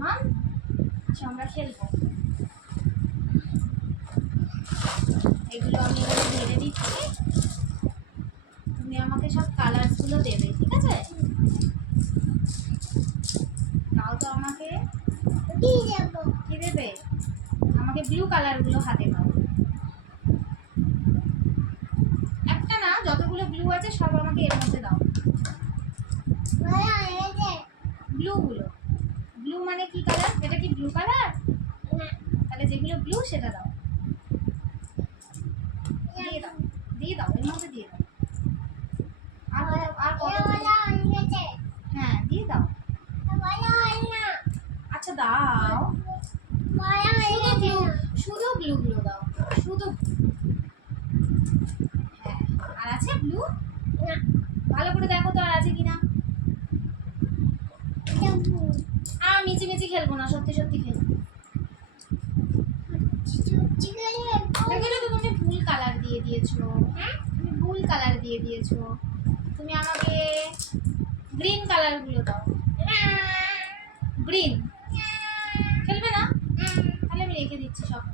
মাম্মাম আচ্ছা আমরা খেলবো। এগুলো আমি ঢেলে দিচ্ছি, তুমি আমাকে সব কালারসগুলো দেবে, ঠিক আছে? তাও তো আমাকে কি দেবে? আমাকে ব্লু কালারগুলো হাতে দাও। একটা না, যতগুলো ব্লু আছে সব আমাকে এর মধ্যে দাও। ব্লুগুলো, ব্লু মানে কি কালার? এটা কি ব্লু কালার? তাহলে যেগুলো ব্লু সেটা দাও, দিয়ে দাও, দিয়ে দাও, এর মধ্যে দিয়ে দাও। আর কত? হ্যাঁ দিয়ে দাও। আচ্ছা দাও, শুধু ব্লুগুলো দাও, শুধু। হ্যাঁ আর আছে ব্লু? ভালো করে দেখো তো আর আছে কিনা। আর মিচিমিচি খেলবো না, সত্যি সত্যি খেলবো। তুমি ভুল কালার দিয়ে দিয়েছো, তুমি ভুল কালার দিয়ে দিয়েছো। তুমি আমাকে গ্রিন কালারগুলো দাও। গ্রিন খেলবে না? তাহলে আমি রেখে দিচ্ছি সব।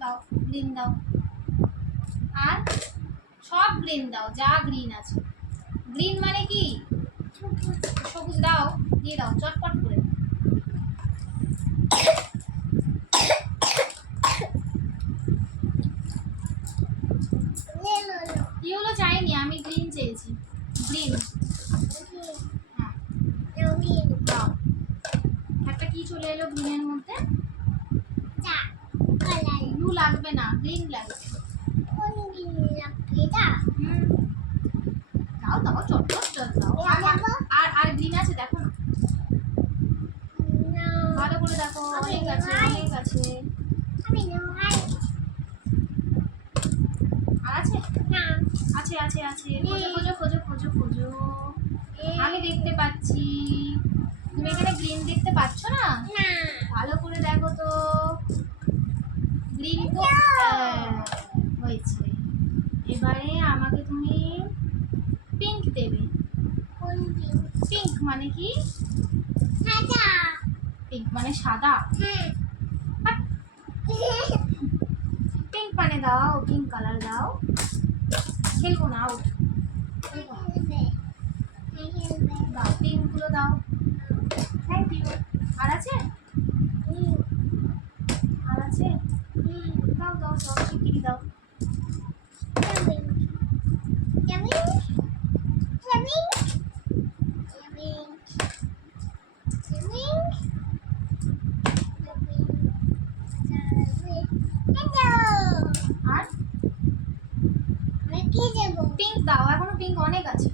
দাও গ্রিন দাও, আর সব গ্রিন দাও, যা গ্রিন আছে। গ্রিন মানে কি? সবুজ দাও, দিয়ে দাও চটপট করে। ইয়েলো চাইনি, আমি গ্রিন চেয়েছি। গ্রিন, হ্যাঁ দাও। একটা কি চলে এলো গ্রিনের মধ্যে? ব্লু লাগবে না, গ্রিন লাগবে। দাও দাও চটপট দাও। আর গ্রিন আছে দেখো না, ভালো করে দেখো। অনেক আছে, অনেক আছে। আর আছে? আছে আছে আছে, খোঁজো খোঁজো খোঁজো খোঁজো খোঁজো। আমি দেখতে পাচ্ছি, তুমি এখানে গ্রিন দেখতে পাচ্ছ না? ভালো করে দেখো তো। গ্রিন হয়েছে। এবারে আমাকে তুমি পিঙ্ক দেবে। পিঙ্ক মানে কি? পিঙ্ক মানে সাদা। পিঙ্ক মানে দাও, পিঙ্ক কালার দাও। খেলবো না, আউট। দাও পিঙ্কগুলো দাও। Thank you. আর আছে? আর আছে? দাও দাও সব শিগগিরি দাও। আর পিঙ্ক দাও, এখনো পিঙ্ক অনেক আছে।